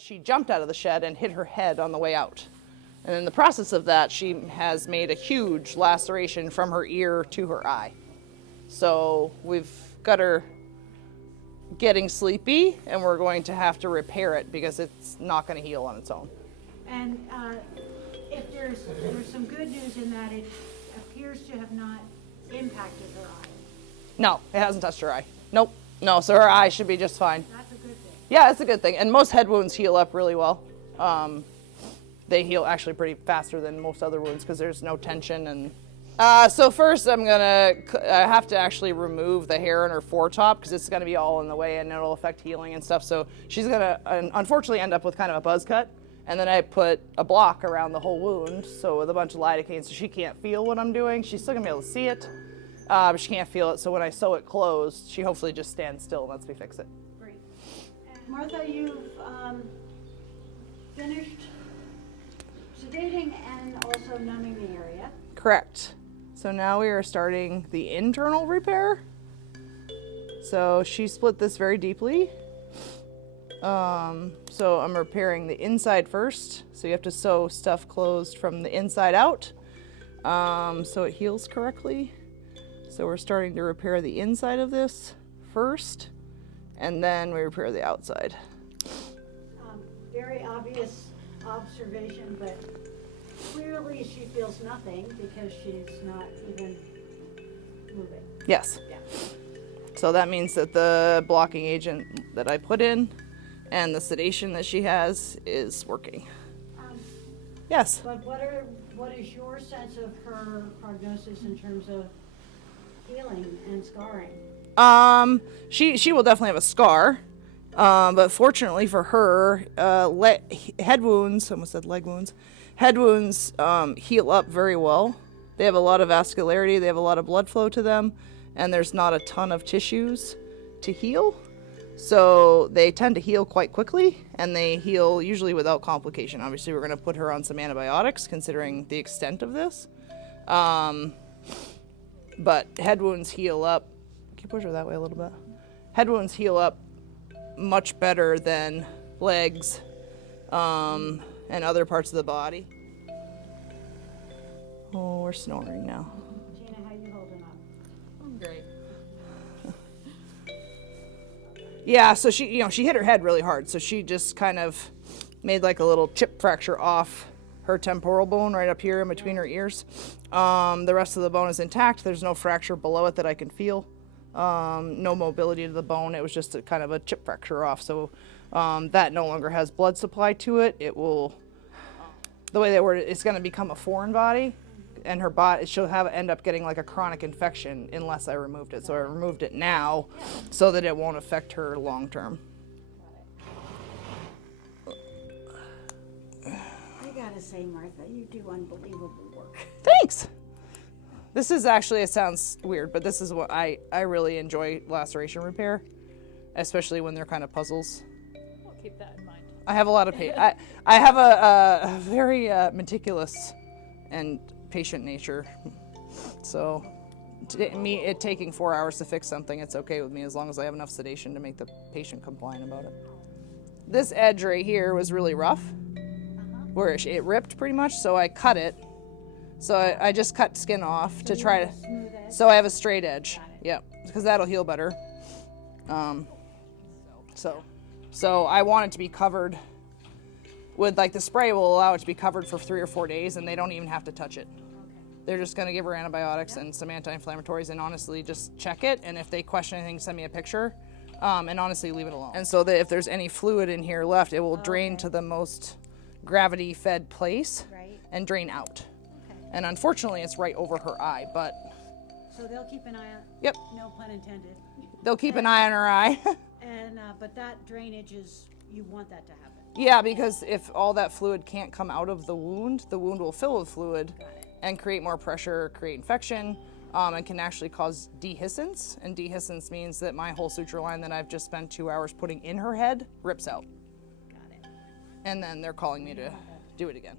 She jumped out of the shed and hit her head on the way out. And in the process of that, she has made a huge laceration from her ear to her eye. So we've got her getting sleepy, and we're going to have to repair it because it's not going to heal on its own. And if there's some good news in that it appears to have not impacted her eye. No, it hasn't touched her eye. Nope. No, so her eye should be just fine. That's a good thing. Yeah, it's a good thing. And most head wounds heal up really well. They heal actually pretty faster than most other wounds because there's no tension. And so first I have to actually remove the hair in her foretop because it's going to be all in the way and it'll affect healing and stuff. So she's going to unfortunately end up with kind of a buzz cut. And then I put a block around the whole wound, so with a bunch of lidocaine, so she can't feel what I'm doing. She's still gonna be able to see it, but she can't feel it. So when I sew it closed, she hopefully just stands still and lets me fix it. Great. And Martha, you've finished sedating and also numbing the area. Correct. So now we are starting the internal repair. So she split this very deeply. So I'm repairing the inside first. So you have to sew stuff closed from the inside out, so it heals correctly. So we're starting to repair the inside of this first, and then we repair the outside. Very obvious observation, but clearly she feels nothing because she's not even moving. Yes. Yeah. So that means that the blocking agent that I put in and the sedation that she has is working. Yes. But what is your sense of her prognosis in terms of healing and scarring? She will definitely have a scar, but fortunately for her, head wounds, almost said leg wounds, head wounds heal up very well. They have a lot of vascularity, they have a lot of blood flow to them, and there's not a ton of tissues to heal. So they tend to heal quite quickly, and they heal usually without complication. Obviously, we're going to put her on some antibiotics, considering the extent of this. But head wounds heal up. Can you push her that way a little bit? Head wounds heal up much better than legs and other parts of the body. Oh, we're snoring now. Gina, how you holding up? I'm great. Yeah, so she hit her head really hard, so she just kind of made like a little chip fracture off her temporal bone right up here in between her ears. The rest of the bone is intact. There's no fracture below it that I can feel. No mobility to the bone. It was just a kind of a chip fracture off, so that no longer has blood supply to it. It will, the way they word it, it's going to become a foreign body, and her body, she'll end up getting like a chronic infection unless I removed it. So I removed it now so that it won't affect her long term. I gotta say, Martha, you do unbelievable work. Thanks. This is actually, it sounds weird, but this is what I really enjoy laceration repair, especially when they're kind of puzzles. We'll keep that in mind. I have a lot of I have a very meticulous and patient nature, so it taking 4 hours to fix something, it's okay with me as long as I have enough sedation to make the patient compliant about it. This edge right here was really rough, where it ripped pretty much, so I cut it. So I just cut skin off to try to, so I have a straight edge. Yep, because that'll heal better. So I want it to be covered with, like, the spray will allow it to be covered for 3 or 4 days, and they don't even have to touch it. They're just going to give her antibiotics and some anti-inflammatories, and honestly just check it, and if they question anything, send me a picture, and honestly leave it alone. And so that if there's any fluid in here left, it will drain to the most gravity-fed place and drain out. And unfortunately, it's right over her eye, but... So they'll keep an eye on... Yep. No pun intended. They'll keep an eye on her eye. But that drainage is... You want that to happen. Yeah, because if all that fluid can't come out of the wound will fill with fluid and create more pressure, create infection, and can actually cause dehiscence. And dehiscence means that my whole suture line that I've just spent 2 hours putting in her head rips out. Got it. And then they're calling me to do it again.